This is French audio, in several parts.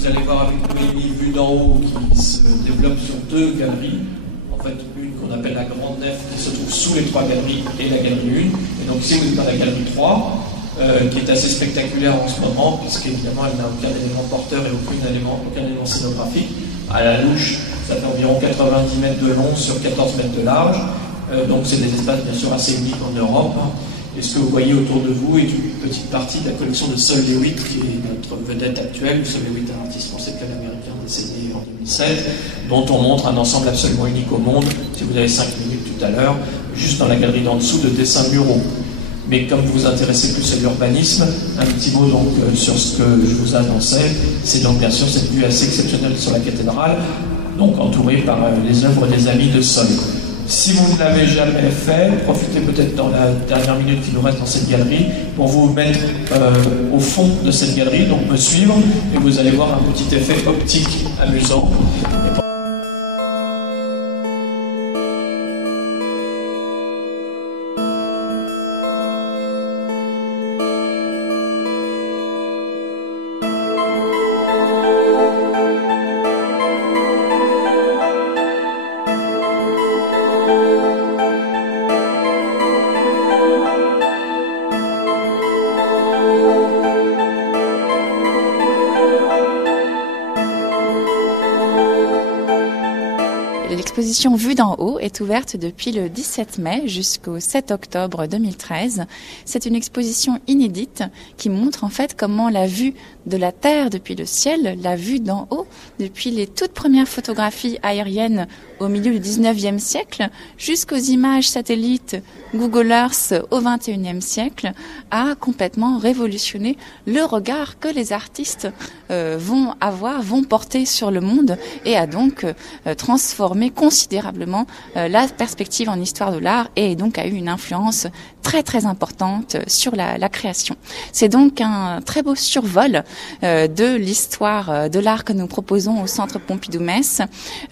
vous allez voir avec Noémie vue d'en haut qui se développe sur deux galeries. En fait, une qu'on appelle la grande nef qui se trouve sous les trois galeries et la galerie 1. Et donc ici, vous êtes dans la galerie 3, qui est assez spectaculaire en ce moment, puisqu'évidemment, elle n'a aucun élément porteur et aucun élément scénographique. À la louche, ça fait environ 90 mètres de long sur 14 mètres de large. Donc c'est des espaces bien sûr assez uniques en Europe. Et ce que vous voyez autour de vous est une petite partie de la collection de Sol Lewitt, qui est notre vedette actuelle. Sol Lewitt est un artiste conceptuel américain décédé en 2007, dont on montre un ensemble absolument unique au monde, si vous avez 5 minutes tout à l'heure, juste dans la galerie d'en dessous de dessins muraux. Mais comme vous vous intéressez plus à l'urbanisme, un petit mot donc sur ce que je vous annonçais, c'est donc bien sûr cette vue assez exceptionnelle sur la cathédrale, donc entourée par les œuvres des amis de Sol. Si vous ne l'avez jamais fait, profitez peut-être dans la dernière minute qui nous reste dans cette galerie pour vous mettre au fond de cette galerie, donc me suivre, et vous allez voir un petit effet optique amusant. L'exposition Vue d'en haut est ouverte depuis le 17 mai jusqu'au 7 octobre 2013. C'est une exposition inédite qui montre en fait comment la vue de la Terre depuis le ciel, la vue d'en haut, depuis les toutes premières photographies aériennes au milieu du 19e siècle jusqu'aux images satellites Google Earth au 21e siècle, a complètement révolutionné le regard que les artistes vont porter sur le monde et a donc transformé considérablement la perspective en histoire de l'art et donc a eu une influence très très importante sur la création. C'est donc un très beau survol de l'histoire de l'art que nous proposons au Centre Pompidou-Metz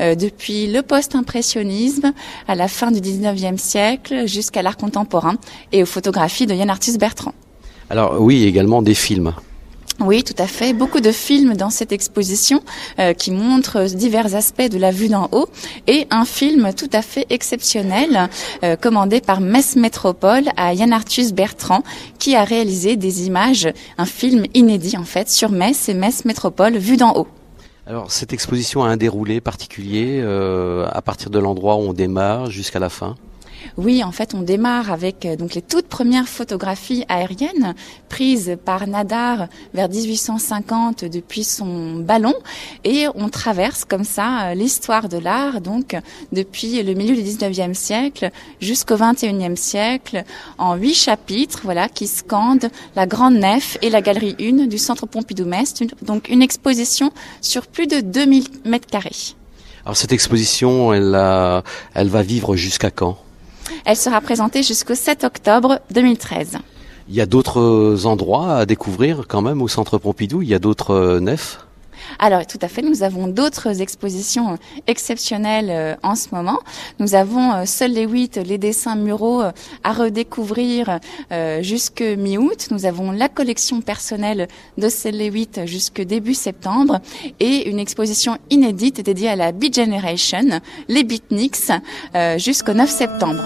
depuis le post-impressionnisme à la fin du 19e siècle jusqu'à l'art contemporain et aux photographies de Yann Arthus Bertrand. Alors oui, également des films. Oui, tout à fait. Beaucoup de films dans cette exposition qui montrent divers aspects de la vue d'en haut et un film tout à fait exceptionnel commandé par Metz Métropole à Yann Arthus Bertrand qui a réalisé des images, un film inédit en fait sur Metz et Metz Métropole vue d'en haut. Alors cette exposition a un déroulé particulier à partir de l'endroit où on démarre jusqu'à la fin. Oui, en fait, on démarre avec donc les toutes premières photographies aériennes prises par Nadar vers 1850 depuis son ballon et on traverse comme ça l'histoire de l'art donc depuis le milieu du 19e siècle jusqu'au 21e siècle en 8 chapitres voilà qui scandent la grande nef et la galerie 1 du Centre Pompidou-Metz, donc une exposition sur plus de 2000 mètres carrés. Alors cette exposition, elle va vivre jusqu'à quand ? Elle sera présentée jusqu'au 7 octobre 2013. Il y a d'autres endroits à découvrir quand même au Centre Pompidou, il y a d'autres nefs ? Alors tout à fait, nous avons d'autres expositions exceptionnelles en ce moment. Nous avons Sol Lewitt, les dessins muraux à redécouvrir jusque mi-août. Nous avons la collection personnelle de Sol Lewitt jusque début septembre et une exposition inédite dédiée à la Beat Generation, les Beatniks, jusqu'au 9 septembre.